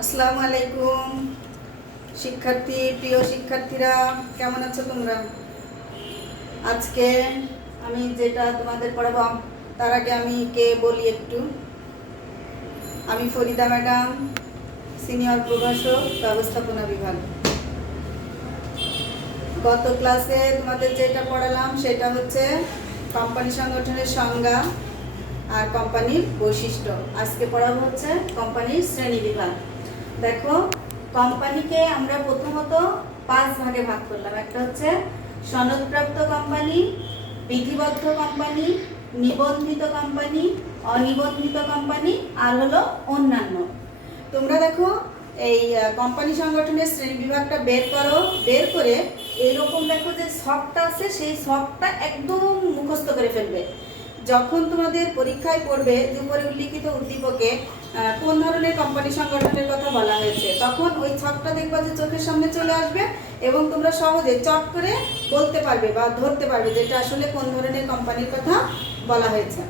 আসসালামু আলাইকুম শিক্ষার্থী, প্রিয় শিক্ষার্থীরা, কেমন আছো তোমরা? আজকে আমি যেটা তোমাদের পড়াবো তার আগে আমি কে বলি একটু। আমি ফরিদা ম্যাডাম, সিনিয়র প্রভাষক, ব্যবস্থাপনা বিভাগ। গত ক্লাসে তোমাদের যেটা পড়ালাম সেটা হচ্ছে কোম্পানি সংগঠনের সংজ্ঞা আর কোম্পানির বৈশিষ্ট্য। আজকে পড়াবো হচ্ছে কোম্পানির শ্রেণী বিভাগ। দেখো, কোম্পানিকে আমরা প্রথমত 5 ভাগে ভাগ করলাম। একটা হচ্ছে সনদপ্রাপ্ত কোম্পানি, বিধিবদ্ধ কোম্পানি, নিবন্ধিত কোম্পানি, অনিবন্ধিত কোম্পানি আর হলো অন্যান্য। তোমরা দেখো, এই কোম্পানি সংগঠনের শ্রেণী বিভাগটা বের করে এইরকম দেখো যে ছকটা আছে, সেই ছকটা একদম মুখস্থ করে ফেলবে। যখন তোমাদের পরীক্ষায় পড়বে যে উপরে উল্লিখিত উদ্দীপকে কোন ধরনের কোম্পানি সংগঠনের কথা বলা হয়েছে, তখন ওই ছকটা দেখবা যে চোখের সামনে চলে আসবে এবং তোমরা সহজে চট করে বলতে পারবে বা ধরতে পারবে যে এটা আসলে কোন ধরনের কোম্পানির কথা বলা হয়েছে।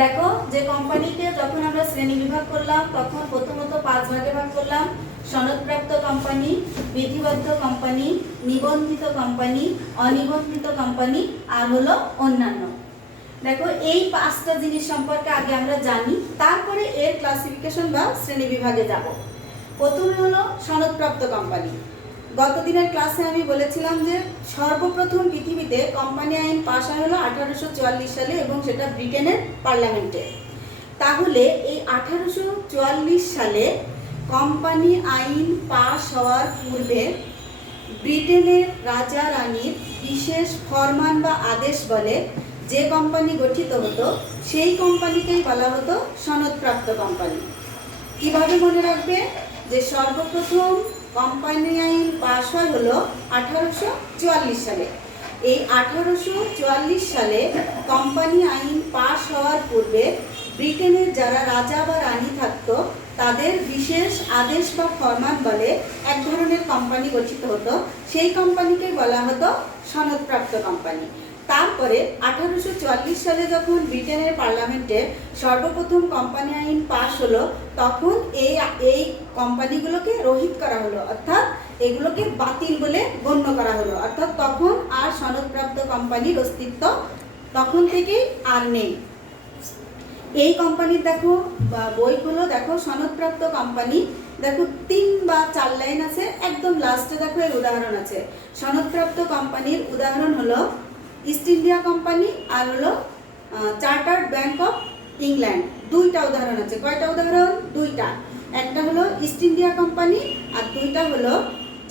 দেখো, যে কোম্পানিকে যখন আমরা শ্রেণী বিভাগ করলাম তখন প্রথমত 5 ভাগে ভাগ করলাম: সনদপ্রাপ্ত কোম্পানি, বিধিবদ্ধ কোম্পানি, নিবন্ধিত কোম্পানি, অনিবন্ধিত কোম্পানি আর হলো অন্যান্য। দেখো, এই 5টা জিনিস সম্পর্কে আগে আমরা জানি, তারপরে এর ক্লাসিফিকেশন বা শ্রেণী বিভাগে যাব। প্রথমে হলো সনদপ্রাপ্ত কোম্পানি। গত দিনের ক্লাসে আমি বলেছিলাম যে সর্বপ্রথম পৃথিবীতে কোম্পানি আইন পাশ হয় হলো 1844 সালে এবং সেটা ব্রিটেনের পার্লামেন্টে। তাহলে এই 1844 সালে কোম্পানি আইন পাশ হওয়ার পূর্বে ব্রিটেনের রাজা রানীর বিশেষ ফরমান বা আদেশ বলে যে কোম্পানি গঠিত হতো সেই কোম্পানিকেই বলা হতো সনদপ্রাপ্ত কোম্পানি। কিভাবে মনে রাখবে যে সর্বপ্রথম কোম্পানি আইন পাশ হয় হলো 1844 সালে। এই 1844 সালে কোম্পানি আইন পাশ হওয়ার পূর্বে ব্রিটেনের যারা রাজা বা রানী থাকতো তাদের বিশেষ আদেশ বা ফরমান বলে এক ধরনের কোম্পানি গঠিত হতো, সেই কোম্পানিকে বলা হতো সনদপ্রাপ্ত কোম্পানি। তারপরে 1844 সালে যখন ব্রিটেনের পার্লামেন্টে সর্বপ্রথম কোম্পানি আইন পাশ হলো, তখন এই কোম্পানিগুলোকে রহিত করা হলো, অর্থাৎ এগুলোকে বাতিল বলে গণ্য করা হলো। অর্থাৎ তখন আর সনদপ্রাপ্ত কোম্পানির অস্তিত্ব তখন থেকেই আর নেই। এই কোম্পানির দেখো বইগুলো দেখো, সনদপ্রাপ্ত কোম্পানি দেখো 3 বা 4 লাইন আছে, একদম লাস্টে দেখো এর উদাহরণ আছে। সনদপ্রাপ্ত কোম্পানির উদাহরণ হলো ইস্ট ইন্ডিয়া কোম্পানি আর হলো চার্টার্ড ব্যাংক অফ ইংল্যান্ড। 2টা উদাহরণ আছে। কয়টা উদাহরণ? 2টা। একটা হলো ইস্ট ইন্ডিয়া কোম্পানি আর 2টা হলো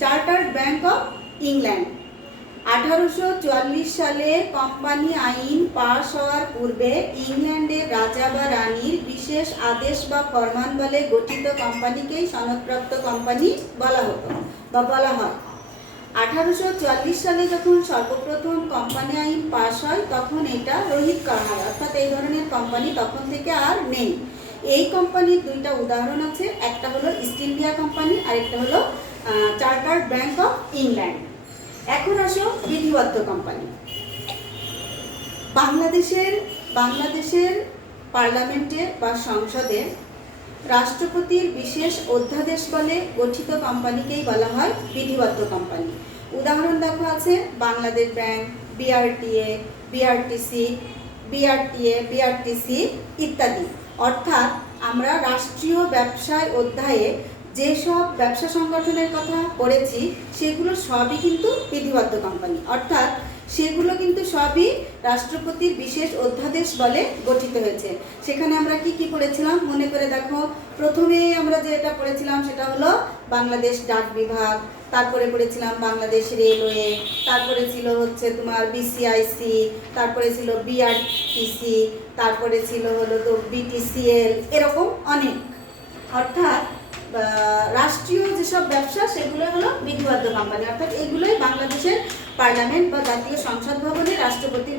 চার্টার্ড ব্যাংক অফ ইংল্যান্ড। 1844 সালে কোম্পানি আইন পাশ হওয়ার পূর্বে ইংল্যান্ডের রাজা বা রানীর বিশেষ আদেশ বা ফরমান বলে গঠিত কোম্পানিকেই সনদপ্রাপ্ত কোম্পানি বলা হতো বা বলা হয়। 1844 সালে যখন সর্বপ্রথম কোম্পানি আইন পাশ হয় তখন এটা রহিত করা হয়, অর্থাৎ এই ধরনের কোম্পানি তখন থেকে আর নেই। এই কোম্পানির 2টা উদাহরণ আছে, একটা হলো ইস্ট ইন্ডিয়া কোম্পানি আর একটা হলো চার্টার্ড ব্যাংক অফ ইংল্যান্ড। এখন আসো বিধিবদ্ধ কোম্পানি। বাংলাদেশের পার্লামেন্টে বা সংসদে রাষ্ট্রপতির বিশেষ অধ্যাদেশ বলে গঠিত কোম্পানিকেই বলা হয় বিধিবদ্ধ কোম্পানি। উদাহরণ দেখো আছে বাংলাদেশ ব্যাংক, বিআরটিএ, বিআরটিসি ইত্যাদি। অর্থাৎ আমরা রাষ্ট্রীয় ব্যবসায় অধ্যায়ে যেসব ব্যবসা সংগঠনের কথা পড়েছি সেগুলো সবই কিন্তু বিধিবদ্ধ কোম্পানি, অর্থাৎ সেগুলো কিন্তু সবই রাষ্ট্রপতির বিশেষ অধ্যাদেশ বলে গঠিত হয়েছে। সেখানে আমরা কি কি পড়েছিলাম মনে করে দেখো। প্রথমে আমরা যেটা পড়েছিলাম সেটা হলো বাংলাদেশ ডাক বিভাগ, তারপরে পড়েছিলাম বাংলাদেশ রেলওয়ে, তারপরে ছিল হচ্ছে তোমার বিসিআইসি, তারপরে ছিল বিআরটিসি, তারপরে ছিল হলো তো বিটিসিএল, এরকম অনেক। অর্থাৎ রাষ্ট্রীয় যেসব ব্যবসা সেগুলো হলো বিধিবদ্ধ কোম্পানি, অর্থাৎ এগুলোই বাংলাদেশের পার্লামেন্ট বা জাতীয় সংসদ ভবনে রাষ্ট্রপতির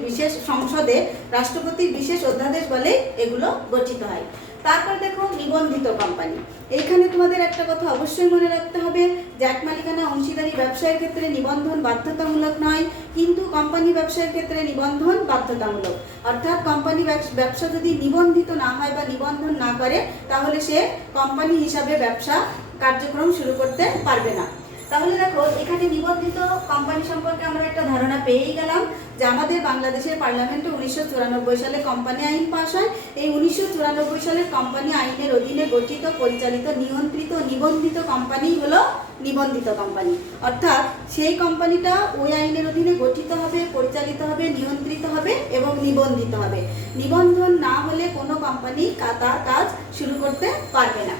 বিশেষ অধ্যাদেশ বলে এগুলো গঠিত হয়। তারপর দেখো নিবন্ধিত কোম্পানি। এইখানে তোমাদের একটা কথা অবশ্যই মনে রাখতে হবে যে এক মালিকানা অংশীদারি ব্যবসায়ের ক্ষেত্রে নিবন্ধন বাধ্যতামূলক নয়, কিন্তু কোম্পানি ব্যবসায়ের ক্ষেত্রে নিবন্ধন বাধ্যতামূলক। অর্থাৎ কোম্পানি ব্যবসা যদি নিবন্ধিত না হয় বা নিবন্ধন না করে, তাহলে সে কোম্পানি হিসাবে ব্যবসা কার্যক্রম শুরু করতে পারবে না। তাহলে দেখো এখানে নিবন্ধিত কোম্পানি সম্পর্কে আমরা একটা ধারণা পেয়েই গেলাম যে আমাদের বাংলাদেশের পার্লামেন্টে 1994 সালে কোম্পানি আইন পাস হয়। এই 1994 সালের কোম্পানি আইনের অধীনে গঠিত, পরিচালিত, নিয়ন্ত্রিত, নিবন্ধিত কোম্পানি হলো নিবন্ধিত কোম্পানি। অর্থাৎ সেই কোম্পানিটা ওই আইনের অধীনে গঠিত হবে, পরিচালিত হবে, নিয়ন্ত্রিত হবে এবং নিবন্ধিত হবে। নিবন্ধন না হলে কোনো কোম্পানি তার কাজ শুরু করতে পারবে না।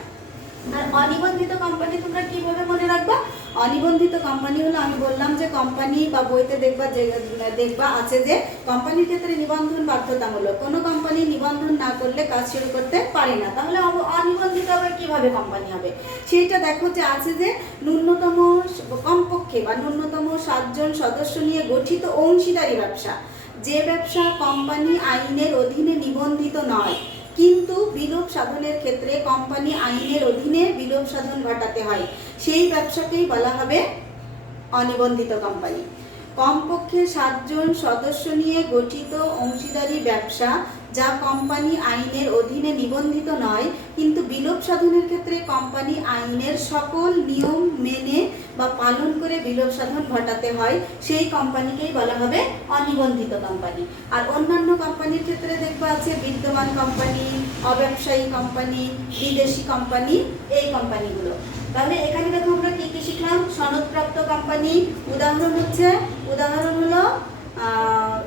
আর অনিবন্ধিত কোম্পানি তোমরা কিভাবে মনে রাখবা? অনিবন্ধিত কোম্পানি হলো, আমি বললাম যে কোম্পানি বা বইতে দেখবা আছে যে কোম্পানির ক্ষেত্রে নিবন্ধন বাধ্যতামূলক, কোনো কোম্পানি নিবন্ধন না করলে কাজ শুরু করতে পারে না। তাহলে অনিবন্ধিত আবার কিভাবে কোম্পানি হবে? সেইটা দেখো যে আছে যে ন্যূনতম কমপক্ষে বা ন্যূনতম 7 জন সদস্য নিয়ে গঠিত অংশীদারি ব্যবসা, যে ব্যবসা কোম্পানি আইনের অধীনে নিবন্ধিত নয় কিন্তু বিলোপ সাধনের ক্ষেত্রে কোম্পানি আইনের অধীনে বিলোপ সাধন ঘটাতে হয়, সেই ব্যবসাকেই বলা হবে অনিবন্ধিত কোম্পানি। কমপক্ষে 7 জন সদস্য নিয়ে গঠিত অংশীদারি ব্যবসা যা কোম্পানি আইনের অধীনে নিবন্ধিত নয় কিন্তু বিলোপ সাধনের ক্ষেত্রে কোম্পানি আইনের সকল নিয়ম মেনে বা পালন করে বিলোপ সাধন ঘটাতে হয়, সেই কোম্পানিকেই বলা হবে অনিবন্ধিত কোম্পানি। আর অন্যান্য কোম্পানির ক্ষেত্রে দেখবা আছে বিদ্যমান কোম্পানি, অব্যবসায়ী কোম্পানি, বিদেশি কোম্পানি, এই কোম্পানিগুলো। তাহলে এখানে দেখো আমরা কি কি শিখলাম? সনদপ্রাপ্ত কোম্পানি উদাহরণ হলো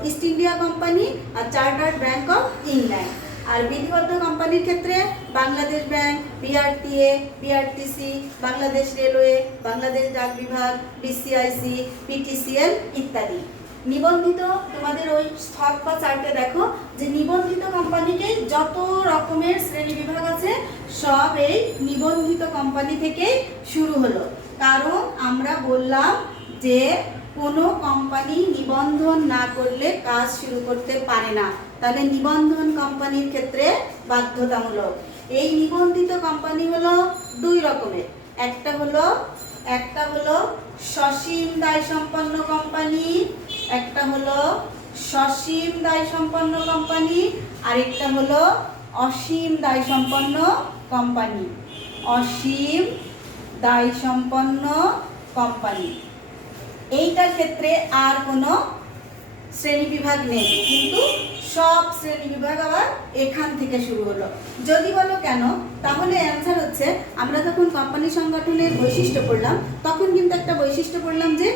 ইস্ট ইন্ডিয়া কোম্পানি আর চার্টার্ড ব্যাংক অফ ইংল্যান্ড। আর বিধিবদ্ধ কোম্পানির ক্ষেত্রে Bangladesh bank, BRTA, BRTC, Bangladesh railway, Bangladesh ডাক বিভাগ, বিসিআইসি, পিটিসিএল ইত্যাদি। নিবন্ধিত তোমাদের ওই স্থক বা চার্টে দেখো যে নিবন্ধিত কোম্পানিকে যত রকমের শ্রেণী বিভাগ আছে সব এই নিবন্ধিত কোম্পানি থেকে শুরু হলো। কারণ আমরা বললাম যে কোনো কোম্পানি নিবন্ধন না করলে কাজ শুরু করতে পারে না, তাহলে নিবন্ধন কোম্পানির ক্ষেত্রে বাধ্যতামূলক। এই নিবন্ধিত কোম্পানি হলো 2 রকমের, একটা হলো সসীম দায় সম্পন্ন কোম্পানি, একটা হলো সসীম দায় সম্পন্ন কোম্পানি, আরেকটা হলো অসীম দায় সম্পন্ন কোম্পানি। অসীম দায় সম্পন্ন কোম্পানি এইটার ক্ষেত্রে আর কোনো শ্রেণী বিভাগ নেই, কিন্তু সব শ্রেণী বিভাগ আবার এখান থেকে শুরু হলো। যদি বলো কেন, তাহলে অ্যান্সার হচ্ছে আমরা যখন কোম্পানি সংগঠনের বৈশিষ্ট্য পড়লাম তখন কিন্তু একটা বৈশিষ্ট্য পড়লাম যে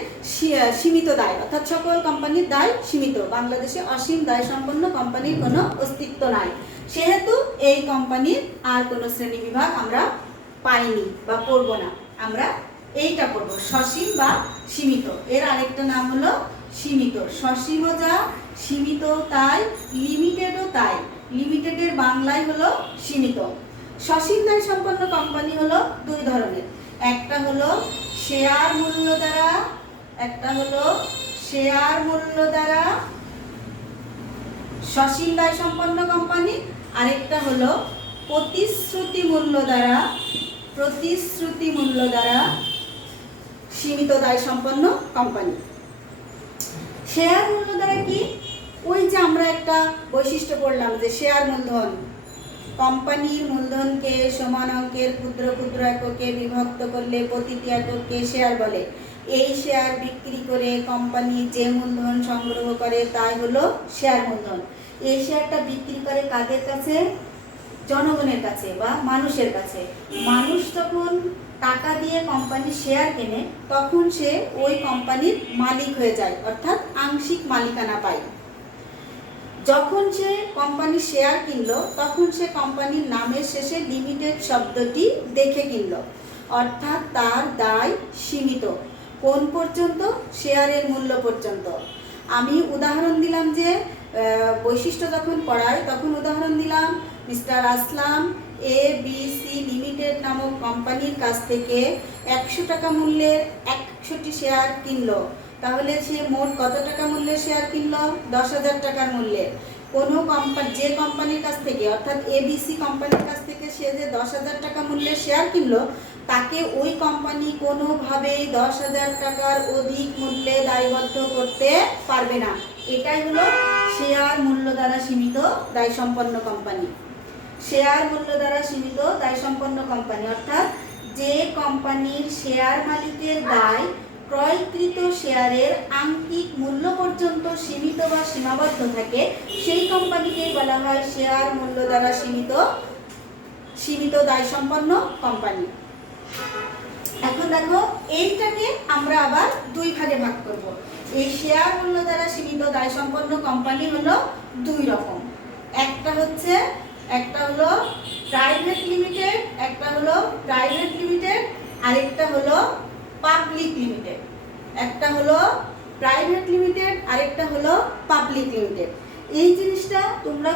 সীমিত দায়, অর্থাৎ সকল কোম্পানির দায় সীমিত। বাংলাদেশে অসীম দায় সম্পন্ন কোম্পানির কোনো অস্তিত্ব নাই, সেহেতু এই কোম্পানির আর কোনো শ্রেণী বিভাগ আমরা পাইনি বা পড়ব না। আমরা এইটা পড়ব সসীম বা সীমিত। এর আরেকটা নাম হলো সীমিত। সসীমও যা, সীমিত তাই, লিমিটেডও তাই। লিমিটেডের বাংলায় হলো সীমিত। সসীম দায় সম্পন্ন কোম্পানি হলো 2 ধরনের, একটা হলো শেয়ার মূল্য দ্বারা সসীম দায় সম্পন্ন কোম্পানি, আরেকটা হলো প্রতিশ্রুতি মূল্য দ্বারা সীমিত দায় সম্পন্ন কোম্পানি। শেয়ার মূল্য দ্বারা কি? ওই যে আমরা একটা বৈশিষ্ট্য পড়লাম যে শেয়ার মূলধন, কোম্পানির মূলধনকে সমান অঙ্কের ক্ষুদ্র ক্ষুদ্র এককে বিভক্ত করলে প্রতিটি এককে শেয়ার বলে। এই শেয়ার বিক্রি করে কোম্পানি যে মূলধন সংগ্রহ করে তাই হলো শেয়ার মূলধন। এই শেয়ারটা বিক্রি করে কাদের কাছে? জনগণের কাছে বা মানুষের কাছে। মানুষ যখন টাকা দিয়ে কোম্পানির শেয়ার কেনে তখন সে ওই কোম্পানির মালিক হয়ে যায়, অর্থাৎ আংশিক মালিকানা পায়। যখন সে কোম্পানির শেয়ার কিনলো তখন সে কোম্পানির নামের শেষে লিমিটেড শব্দটি দেখে কিনলো, অর্থাৎ তার দায় সীমিত। কোন পর্যন্ত? শেয়ারের মূল্য পর্যন্ত। আমি উদাহরণ দিলাম যে বৈশিষ্ট্য যখন পড়াই তখন উদাহরণ দিলাম মিস্টার আসলাম ABC লিমিটেড নামক কোম্পানির কাছ থেকে 100 টাকা মূল্যের 100টি শেয়ার কিনলো, তাহলে সে মোট কত টাকা মূল্যের শেয়ার কিনলো? 10,000 টাকার মূল্যের। কোনো যে কোম্পানির কাছ থেকে, অর্থাৎ ABC কোম্পানির কাছ থেকে সে যে 10,000 টাকা মূল্যের শেয়ার কিনলো, তাকে ওই কোম্পানি কোনোভাবেই 10,000 টাকার অধিক মূল্যে দায়বদ্ধ করতে পারবে না। এটাই হলো শেয়ার মূল্য দ্বারা সীমিত দায়সম্পন্ন কোম্পানি। শেয়ার মূল্য দ্বারা সীমিত দায়সম্পন্ন কোম্পানি অর্থাৎ যে কোম্পানির শেয়ার মালিকের দায় ক্রয়কৃত শেয়ারের আংকিক মূল্য পর্যন্ত সীমিত বা সীমাবদ্ধ থাকে, সেই কোম্পানিকেই বলা হয় শেয়ার মূল্য দ্বারা সীমিত দায়সম্পন্ন কোম্পানি। এখন দেখো, এইটাকে আমরা আবার দুই ভাগে ভাগ করব। এই শেয়ার মূল্য দ্বারা সীমিত দায়সম্পন্ন কোম্পানি হলো দুই রকম। একটা হলো প্রাইভেট লিমিটেড, আরেকটা হলো পাবলিক লিমিটেড। একটা হলো প্রাইভেট লিমিটেড, আরেকটা হলো পাবলিক লিমিটেড। এই জিনিসটা তোমরা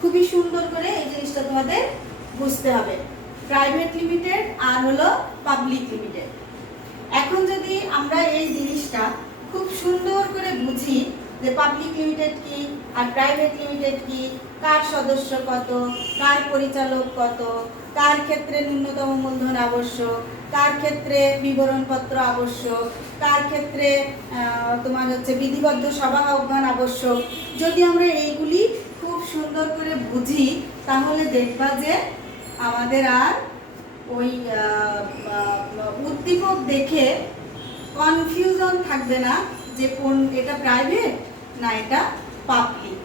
খুবই সুন্দর করে এই জিনিসটা তোমাদের বুঝতে হবে, প্রাইভেট লিমিটেড আর হলো পাবলিক লিমিটেড। এখন যদি আমরা এই জিনিসটা খুব সুন্দর করে বুঝি যে পাবলিক লিমিটেড কি আর প্রাইভেট লিমিটেড কি, কার সদস্য কত, কার পরিচালক কত, কার ক্ষেত্রে ন্যূনতম মূলধন আবশ্যক, কার ক্ষেত্রে বিবরণপত্র আবশ্যক, কার ক্ষেত্রে তোমার বিধিবদ্ধ সভা আহ্বান আবশ্যক, যদি আমরা এইগুলি খুব সুন্দর করে বুঝি, তাহলে দেখবা যে আমাদের আর ওই উদ্দীপক দেখে কনফিউশন থাকবে না যে এটা প্রাইভেট না এটা পাবলিক,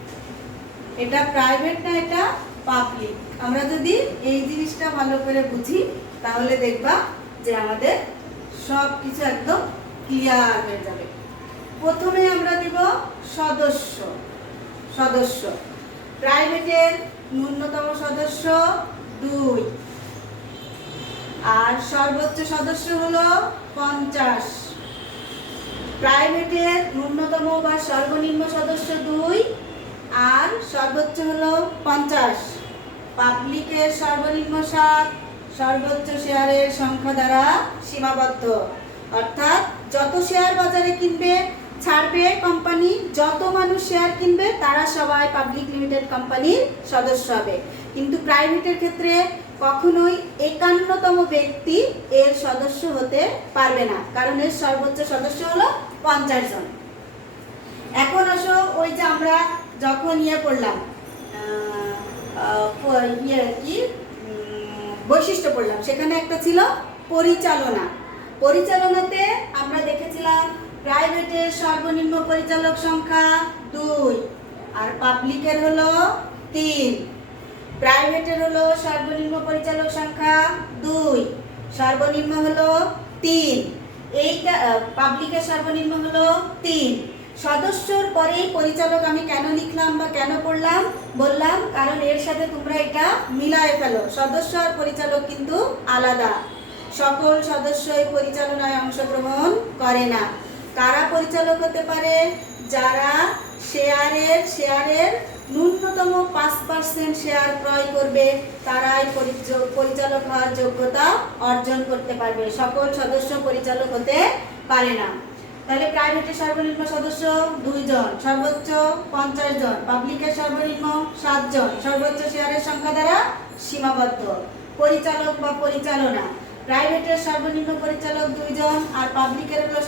এটা প্রাইভেট না এটা পাবলিক। আমরা যদি এই জিনিসটা ভালো করে বুঝি, তাহলে দেখবা যে আমাদের সব কিছু একদম ক্লিয়ার হয়ে যাবে। প্রথমে আমরা দেব সদস্য। প্রাইভেটের ন্যূনতম সদস্য 2 আর সর্বোচ্চ সদস্য হলো 50। প্রাইভেটের ন্যূনতম বা সর্বনিম্ন সদস্য 2 আর সর্বোচ্চ হলো 50। পাবলিকের সর্বনিম্ন 7, সর্বোচ্চ শেয়ারের সংখ্যা দ্বারা সীমাবদ্ধ। অর্থাৎ যত শেয়ার বাজারে কিনবে ছাড়বে কোম্পানি, যত মানুষ শেয়ার কিনবে তারা সবাই পাবলিক লিমিটেড কোম্পানির সদস্য হবে। কিন্তু প্রাইভেটের ক্ষেত্রে কখনোই 51তম ব্যক্তি এর সদস্য হতে পারবে না, কারণ এর সর্বোচ্চ সদস্য হলো 50 জন। এখন আসো, ওই যে আমরা যখন পড়লাম বৈশিষ্ট্য পড়লাম, সেখানে একটা ছিল পরিচালনাতে আমরা দেখেছিলাম প্রাইভেটের সর্বনিম্ন পরিচালক সংখ্যা 2 আর পাবলিকের হলো 3। প্রাইভেটের হলো সর্বনিম্ন পরিচালক সংখ্যা 2, সর্বনিম্ন হলো 3, এইটা পাবলিকের সর্বনিম্ন হলো 3। সদস্যর পরেই পরিচালক আমি কেন লিখলাম বা কেন পড়লাম বললাম, কারণ এর সাথে তোমরা এটা মিলায়ে ফেলো, সদস্য আর পরিচালক কিন্তু আলাদা। সকল সদস্যই পরিচালনায় অংশগ্রহণ করে না। কারা পরিচালক হতে পারে? যারা শেয়ারের ন্যূনতম 5% শেয়ার ক্রয় করবে, তারাই পরিচালক হওয়ার যোগ্যতা অর্জন করতে পারবে। সকল সদস্য পরিচালক হতে পারে না। তাহলে প্রাইভেটের সর্বনিম্ন সদস্য 2 জন, সর্বোচ্চ 50 জন, পাবলিকের সর্বনিম্ন 7 জন, সর্বোচ্চ শেয়ারের সংখ্যা দ্বারা সীমাবদ্ধ। পরিচালক বা পরিচালনা, প্রাইভেটের সর্বনিম্ন পরিচালক 2 জন আর পাবলিকের হলো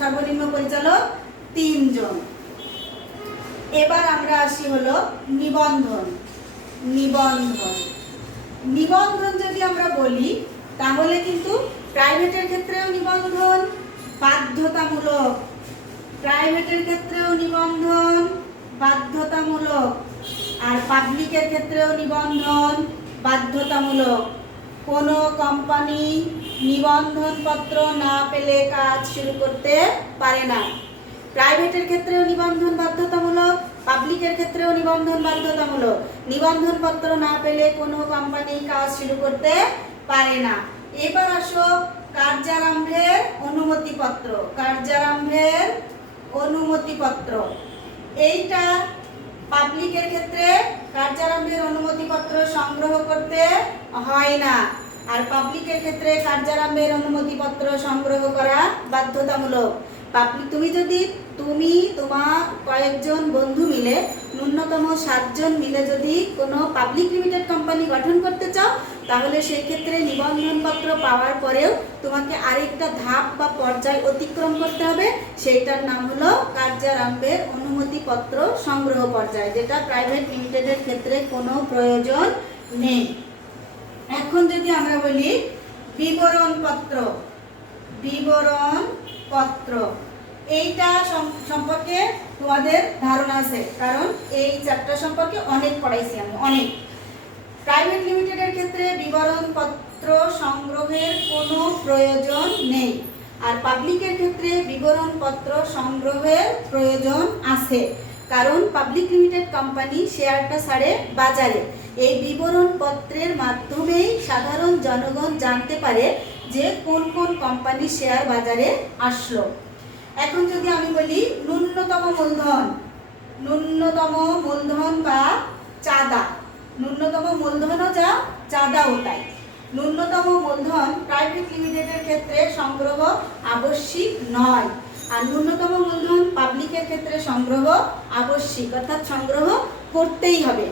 সর্বনিম্ন পরিচালক 3 জন। এবার আমরা আসি হলো নিবন্ধন যদি আমরা বলি, তাহলে কিন্তু প্রাইভেটের ক্ষেত্রেও নিবন্ধন বাধ্যতামূলক, আর পাবলিকের ক্ষেত্রেও নিবন্ধন বাধ্যতামূলক। কোনো কোম্পানি নিবন্ধন পত্র না পেলে কাজ শুরু করতে পারে না। প্রাইভেটের ক্ষেত্রেও নিবন্ধন বাধ্যতামূলক, পাবলিকের ক্ষেত্রেও নিবন্ধন বাধ্যতামূলক। নিবন্ধন পত্র না পেলে কোনো কোম্পানি কাজ শুরু করতে পারে না। এবার আসো কার্যারম্ভের অনুমতিপত্র। এইটা পাবলিকের ক্ষেত্রে কার্যারম্ভের অনুমতিপত্র সংগ্রহ করতে হয় না, আর পাবলিকের ক্ষেত্রে কার্যারম্ভের অনুমতিপত্র সংগ্রহ করা বাধ্যতামূলক। তুমি যদি তোমার কয়েকজন বন্ধু মিলে ন্যূনতম 7 জন মিলে যদি কোনো পাবলিক লিমিটেড কোম্পানি গঠন করতে চাও, তাহলে সেই ক্ষেত্রে নিবন্ধনপত্র পাওয়ার পরেও তোমাকে আরেকটা ধাপ বা পর্যায় অতিক্রম করতে হবে। সেইটার নাম হলো কার্যারম্ভের অনুমতিপত্র সংগ্রহ পর্যায়, যেটা প্রাইভেট লিমিটেডের ক্ষেত্রে কোনো প্রয়োজন নেই। এখন যদি আমরা বলি বিবরণপত্র, এইটা সম্পর্কে তোমাদের ধারণা আছে, কারণ এই চ্যাপ্টার সম্পর্কে অনেক পড়াইছি আমি, অনেক। প্রাইভেট লিমিটেডের ক্ষেত্রে বিবরণপত্র সংগ্রহের কোনো প্রয়োজন নেই, আর পাবলিকের ক্ষেত্রে বিবরণপত্র সংগ্রহের প্রয়োজন আছে, কারণ পাবলিক লিমিটেড কোম্পানি শেয়ারটা ছাড়ে বাজারে। এই বিবরণপত্রের মাধ্যমেই সাধারণ জনগণ জানতে পারে যে কোন কোন কোম্পানির শেয়ার বাজারে আসলো। এখন যদি আমি বলি ন্যূনতম মূলধন বা চাঁদা, ন্যূনতম মূলধনও যা চাঁদাও তাই। ন্যূনতম মূলধন প্রাইভেট লিমিটেডের ক্ষেত্রে সংগ্রহ আবশ্যিক নয়, আর ন্যূনতম মূলধন পাবলিকের ক্ষেত্রে সংগ্রহ আবশ্যিক, অর্থাৎ সংগ্রহ করতেই হবে।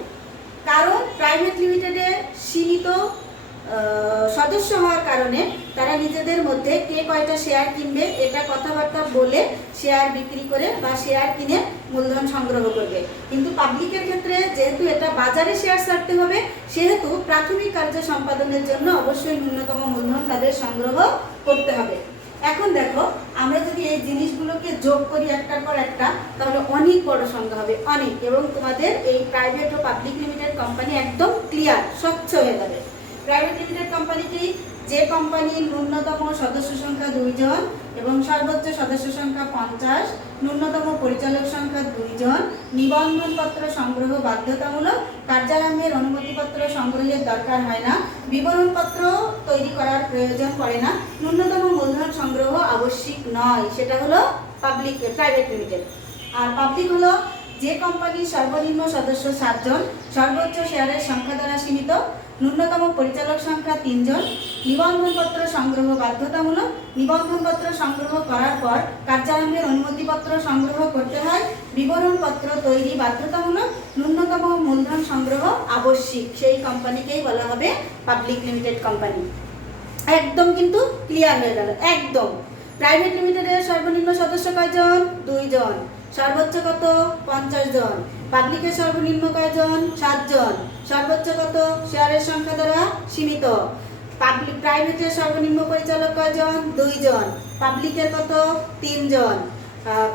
কারণ প্রাইভেট লিমিটেডের সীমিত সদস্য হওয়ার কারণে তারা নিজেদের মধ্যে কে কয়টা শেয়ার কিনবে এটা কথাবার্তা বলে শেয়ার বিক্রি করে বা শেয়ার কিনে মূলধন সংগ্রহ করবে। কিন্তু পাবলিকের ক্ষেত্রে যেহেতু এটা বাজারে শেয়ার ছাড়তে হবে, সেহেতু প্রাথমিক কার্য সম্পাদনের জন্য অবশ্যই ন্যূনতম মূলধন তাদের সংগ্রহ করতে হবে। এখন দেখো, আমরা যদি এই জিনিসগুলোকে যোগ করি একটার পর একটা, তাহলে অনেক বড় সংখ্যা হবে, অনেক, এবং তোমাদের এই প্রাইভেট ও পাবলিক লিমিটেড কোম্পানি একদম ক্লিয়ার, স্বচ্ছ হয়ে যাবে। প্রাইভেট লিমিটেড কোম্পানিটি যে কোম্পানির ন্যূনতম সদস্য সংখ্যা 2 জন এবং সর্বোচ্চ সদস্য সংখ্যা 50, ন্যূনতম পরিচালক সংখ্যা 2 জন, নিবন্ধনপত্র সংগ্রহ বাধ্যতামূলক, কার্যারম্ভের অনুমতিপত্র সংগ্রহের দরকার হয় না, বিবরণপত্র তৈরি করার প্রয়োজন পড়ে না, ন্যূনতম মূলধন সংগ্রহ আবশ্যিক নয়, সেটা হলো প্রাইভেট লিমিটেড। আর পাবলিক হলো যে কোম্পানির সর্বনিম্ন সদস্য 7 জন, সর্বোচ্চ শেয়ারের সংখ্যা দ্বারা সীমিত, ন্যূনতম পরিচালক সংখ্যা 3 জন, নিবন্ধনপত্র সংগ্রহ বাধ্যতামূলক, নিবন্ধনপত্র সংগ্রহ করার পর কার্যারম্ভের অনুমতিপত্র সংগ্রহ করতে হয়, বিবরণপত্র তৈরি বাধ্যতামূলক, ন্যূনতম মূলধন সংগ্রহ আবশ্যিক, সেই কোম্পানিকেই বলা হবে পাবলিক লিমিটেড কোম্পানি। একদম কিন্তু ক্লিয়ার হয়ে গেল একদম। প্রাইভেট লিমিটেডের সর্বনিম্ন সদস্য কয়জন? 2 জন, সর্বোচ্চ কত? 50 জন। পাবলিকের সর্বনিম্ন কয়জন? 7 জন, সর্বোচ্চ কত? শেয়ারের সংখ্যা দ্বারা সীমিত। প্রাইভেটের সর্বনিম্ন পরিচালক কয়জন? 2 জন, পাবলিকের কত? 3 জন।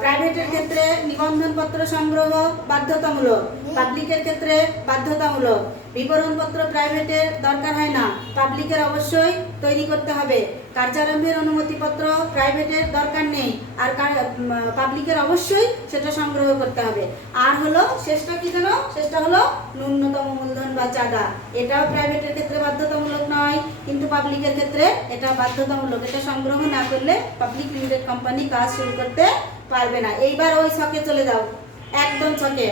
প্রাইভেটের ক্ষেত্রে নিবন্ধনপত্র সংগ্রহ বাধ্যতামূলক, পাবলিকের ক্ষেত্রে বাধ্যতামূলক। বিবরণপত্র প্রাইভেটের দরকার হয় না, পাবলিকের অবশ্যই তৈরি করতে হবে। কার্যারম্ভের অনুমতিপত্র প্রাইভেটের দরকার নেই, আর পাবলিকের অবশ্যই সেটা সংগ্রহ করতে হবে। আর হলো শেষটা কি জানো? শেষটা হলো ন্যূনতম মূলধন বা চাঁদা। এটাও প্রাইভেটের ক্ষেত্রে বাধ্যতামূলক নয়, কিন্তু পাবলিকের ক্ষেত্রে এটা বাধ্যতামূলক। এটা সংগ্রহ না করলে পাবলিক লিমিটেড কোম্পানি কাজ শুরু করতে পারবে না। এইবার ওই ছকে চলে যাও, একদম ছকে।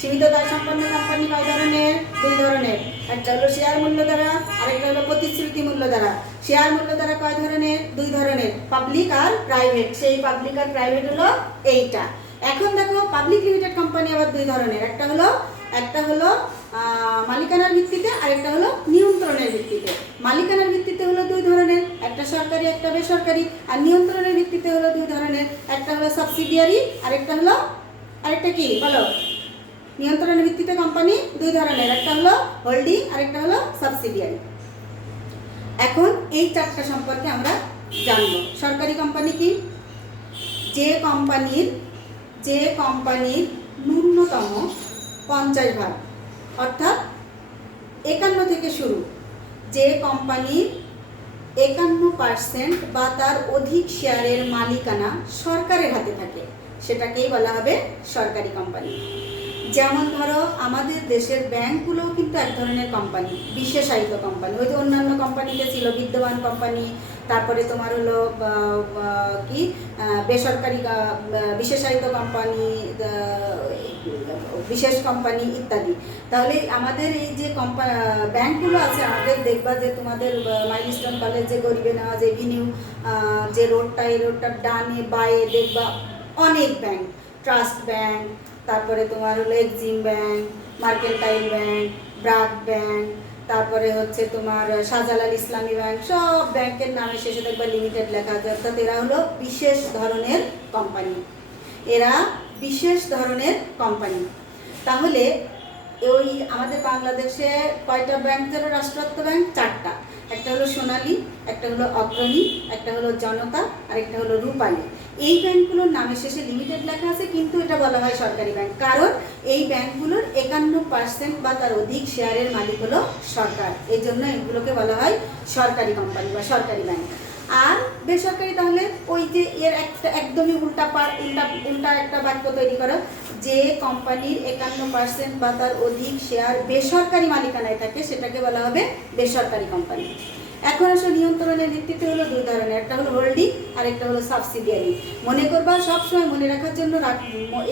সীমিত দায় সম্পন্ন কোম্পানি কয় ধরনের? 2 ধরনের। একটা হলো শেয়ার মূল্য দ্বারা, আরেকটা হলো প্রতিশ্রুতি মূল্য দ্বারা। শেয়ার মূল্য দ্বারা কয় ধরনের? 2 ধরনের, পাবলিক আর প্রাইভেট। সেই পাবলিক আর প্রাইভেট হলো এইটা। এখন দেখো, পাবলিক লিমিটেড কোম্পানি আবার 2 ধরনের। একটা হলো মালিকানার ভিত্তিতে, আরেকটা হলো নিয়ন্ত্রণের ভিত্তিতে। মালিকানার ভিত্তিতে হলো 2 ধরনের, একটা সরকারি একটা বেসরকারি। আর নিয়ন্ত্রণের ভিত্তিতে হলো 2 ধরনের, একটা হলো সাবসিডিয়ারি, আরেকটা কি বলো? নিয়ন্ত্রণের ভিত্তিতে কোম্পানি 2 ধরনের, একটা হলো হোল্ডিং, আরেকটা হলো সাবসিডিয়ারি। এখন এই 4টা সম্পর্কে আমরা জানবো। সরকারি কোম্পানি কি? যে কোম্পানির ন্যূনতম 50 ভাগ, অর্থাৎ 51 থেকে শুরু, যে কোম্পানির 51% বা তার অধিক শেয়ারের মালিকানা সরকারের হাতে থাকে, সেটাকেই বলা হবে সরকারি কোম্পানি। যেমন ধরো, আমাদের দেশের ব্যাংকগুলোও কিন্তু এক ধরনের কোম্পানি, বিশেষায়িত কোম্পানি। ওই যে অন্যান্য কোম্পানিতে ছিল বিদ্যমান কোম্পানি, তারপরে তোমার হলো কি বেসরকারি বিশেষায়িত কোম্পানি, বিশেষ কোম্পানি ইত্যাদি। তাহলে আমাদের এই যে ব্যাংকগুলো আছে আমাদের, দেখবা যে তোমাদের মাইলস্টোন কলেজ যে গরিবে নেওয়া যে এভিনিউ যে রোডটা, এই রোডটার ডানে বায়ে দেখবা অনেক ব্যাংক, ট্রাস্ট ব্যাংক, তারপরে তোমার হলো Exim bank, mercantile bank, BRAC bank, তারপরে হচ্ছে তোমার শাহজালাল ইসলামী ব্যাংক, সব ব্যাংকের নামে শেষে দেখবা লিমিটেড লেখা আছে, অর্থাৎ এরা হলো বিশেষ ধরনের কোম্পানি, এরা বিশেষ ধরনের কোম্পানি। তাহলে ওই আমাদের বাংলাদেশে কয়টা ব্যাংক যেন রাষ্ট্রায়ত্ত ব্যাংক? 4টা। একটা হলো সোনালী, একটা হলো অগ্রণী, একটা হলো জনতা, আর একটা হলো রূপালী। এই ব্যাংকগুলোর নামের শেষে লিমিটেড লেখা আছে, কিন্তু এটা বলা হয় সরকারি ব্যাংক, কারণ এই ব্যাংকগুলোর 51% বা তার অধিক শেয়ারের মালিক হলো সরকার। এই জন্য এগুলোকে বলা হয় সরকারি কোম্পানি বা সরকারি ব্যাংক। আর বেসরকারি, তাহলে ওই যে এর একটা একদমই উল্টা একটা বাক্য তৈরি করো, যে কোম্পানির 51% বা তার অধিক শেয়ার বেসরকারি মালিকানায় থাকে সেটাকে বলা হবে বেসরকারি কোম্পানি। এখন আসলে নিয়ন্ত্রণের ভিত্তিতে হলো 2 ধরনের, একটা হলো হোল্ডিং আর একটা হলো সাবসিডিয়ারি। মনে করবা, সবসময় মনে রাখার জন্য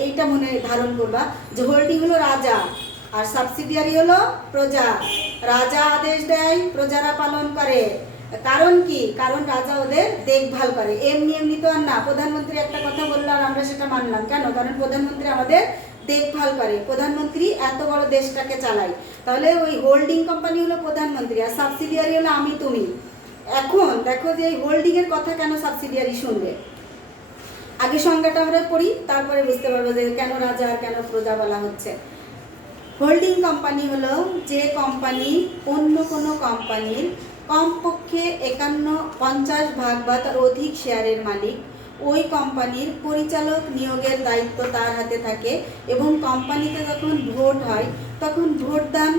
এইটা মনে ধারণ করবা যে হোল্ডিং হলো রাজা আর সাবসিডিয়ারি হলো প্রজা। রাজা আদেশ দেয়, প্রজারা পালন করে। কারণ কি? কারণ রাজা ওদের দেখভাল করে। এমনি তো আর না প্রধানমন্ত্রী একটা কথা বললো আর আমরা সেটা মানলাম, কেন? কারণ প্রধানমন্ত্রী আমাদের দেখভাল করে, প্রধানমন্ত্রী এত বড় দেশটাকে চালায়। তাহলে ওই হোল্ডিং কোম্পানি হলো প্রধানমন্ত্রী আর সাবসিডিয়ারি হলো আমি তুমি। এখন দেখো যে এই হোল্ডিং এর কথা কেন সাবসিডিয়ারি শুনবে, আগে সংজ্ঞাটা আমরা পড়ি, তারপরে বুঝতে পারবো যে কেন রাজা আর কেন প্রজা বলা হচ্ছে। হোল্ডিং কোম্পানি হলো যে কোম্পানি অন্য কোনো কোম্পানির কমপক্ষে 51-50 বা তার অধিক শেয়ারের মালিক, ওই কোম্পানির পরিচালক নিয়োগের দায়িত্ব তার হাতে থাকে এবং কোম্পানিতে যখন ভোট হয় তখন ভোটদান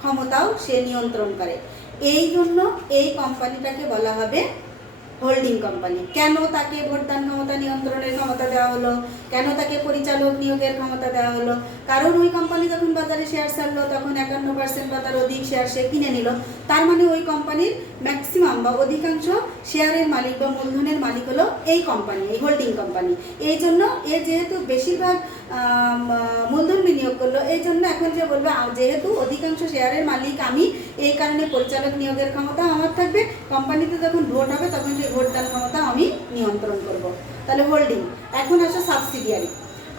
ক্ষমতাও সে নিয়ন্ত্রণ করে। এই জন্য এই কোম্পানিটাকে বলা হবে হোল্ডিং কোম্পানি। কেন তাকে ভোটদান ক্ষমতা নিয়ন্ত্রণের ক্ষমতা দেওয়া হলো, কেন তাকে পরিচালক নিয়োগের ক্ষমতা দেওয়া হলো? কারণ ওই কোম্পানি যখন বাজারে শেয়ার ছাড়লো তখন 51% বা তার অধিক শেয়ার সে কিনে নিল। তার মানে ওই কোম্পানির ম্যাক্সিমাম বা অধিকাংশ শেয়ারের মালিক বা মূলধনের মালিক হলো এই কোম্পানি, এই হোল্ডিং কোম্পানি। এই জন্য যেহেতু বেশিরভাগ মূলধন বিনিয়োগ করলো, এই জন্য এখন যে বলবে যেহেতু অধিকাংশ শেয়ারের মালিক আমি, এই কারণে পরিচালক নিয়োগের ক্ষমতা আমার থাকবে, কোম্পানিতে যখন ভোট হবে তখন সেই ভোটদান ক্ষমতা আমি নিয়ন্ত্রণ করব। তাহলে হোল্ডিং। এখন আসো সাবসিডিয়ারি।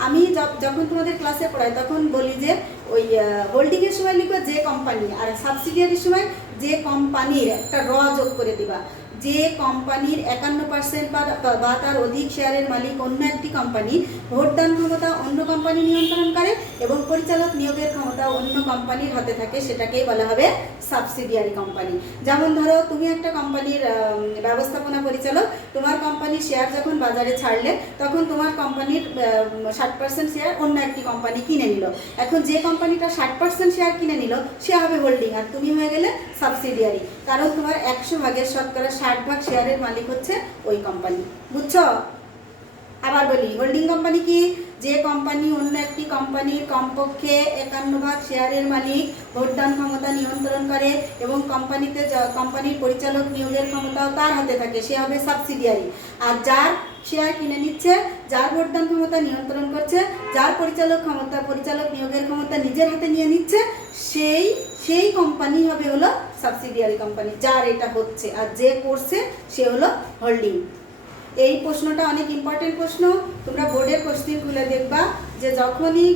আমি যখন তোমাদের ক্লাসে পড়াই তখন বলি যে ওই হোল্ডিংয়ের সময় লিখো যে কোম্পানি, আর সাবসিডিয়ারির সময় যে কোম্পানির একটা যোগ করে দিবা। যে কোম্পানির 51% বা তার অধিক শেয়ারের মালিক অন্য একটি কোম্পানি, ভোটদান ক্ষমতা অন্য কোম্পানি নিয়ন্ত্রণ করে এবং পরিচালক নিয়োগের ক্ষমতা অন্য কোম্পানির হাতে থাকে, সেটাকেই বলা হবে সাবসিডিয়ারি কোম্পানি। যেমন ধরো তুমি একটা কোম্পানির ব্যবস্থাপনা পরিচালক, তোমার কোম্পানির শেয়ার যখন বাজারে ছাড়লে তখন তোমার কোম্পানির 60% শেয়ার অন্য একটি কোম্পানি কিনে নিল। এখন যে কোম্পানিটা 60% শেয়ার কিনে নিল সে হবে হোল্ডিং আর তুমি হয়ে গেলে সাবসিডিয়ারি, কারণ তোমার 100 ভাগের শতকরা 60 ভাগ শেয়ারের মালিক হচ্ছে ওই কোম্পানি। বুঝছো? আবার বলি, হোল্ডিং কোম্পানি কি? যে কোম্পানি অন্য একটি কোম্পানির কমপক্ষে 51 ভাগ শেয়ারের মালিক, ভোটদান ক্ষমতা নিয়ন্ত্রণ করে এবং কোম্পানির পরিচালক নিয়োগের ক্ষমতাও তার হাতে থাকে, সে হবে সাবসিডিয়ারি। আর যার শেয়ার কিনে নিচ্ছে, যার ভোটদান ক্ষমতা নিয়ন্ত্রণ করছে, যার পরিচালক নিয়োগের ক্ষমতা নিজের হাতে নিয়ে নিচ্ছে, সেই কোম্পানি হবে হলো সাবসিডিয়ারি কোম্পানি, যার এটা হচ্ছে। আর যে করছে সে হলো হোল্ডিং। এই প্রশ্নটা অনেক ইম্পর্টেন্ট প্রশ্ন, তোমরা বোর্ডের কোশ্চেন খুলে দেখবা যে যখনই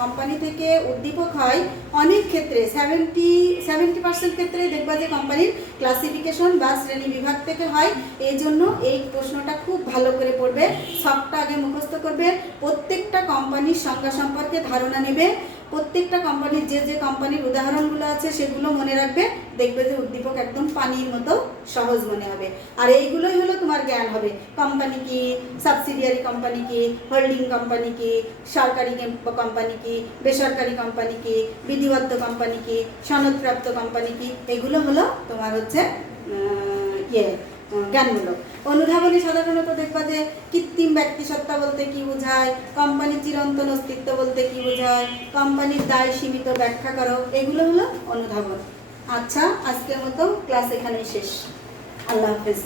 কোম্পানি থেকে উদ্দীপক হয়, অনেক ক্ষেত্রে 70% ক্ষেত্রে দেখবা যে কোম্পানির ক্লাসিফিকেশন বা শ্রেণী বিভাগ থেকে হয়। এই জন্য এই প্রশ্নটা খুব ভালো করে পড়বে, সবটা আগে মুখস্থ করবে, প্রত্যেকটা কোম্পানির সংজ্ঞা সম্পর্কে ধারণা নেবে, প্রত্যেকটা কোম্পানির যে কোম্পানির উদাহরণগুলো আছে সেগুলো মনে রাখবে, দেখবে যে উদ্দীপক একদম পানির মতো সহজ মনে হবে। আর এইগুলোই হলো তোমার জ্ঞান হবে। কোম্পানি কি, সাবসিডিয়ারি কোম্পানি কি, হোল্ডিং কোম্পানি কি, সরকারি কোম্পানি কি, বেসরকারি কোম্পানি কি, বিধিবদ্ধ কোম্পানি কি, সনদপ্রাপ্ত কোম্পানি কি, এগুলো হলো তোমার হচ্ছে জ্ঞানমূলক। অনুধাবনে সাধারণত দেখবা যে কৃত্রিম ব্যক্তিসত্তা বলতে কি বোঝায়, কোম্পানির চিরন্তন অস্তিত্ব বলতে কি বোঝায়, কোম্পানির দায় সীমিত ব্যাখ্যা করো, এগুলো হলো অনুধাবন। আচ্ছা, আজকের মতো ক্লাস এখানেই শেষ। আল্লাহ হাফেজ।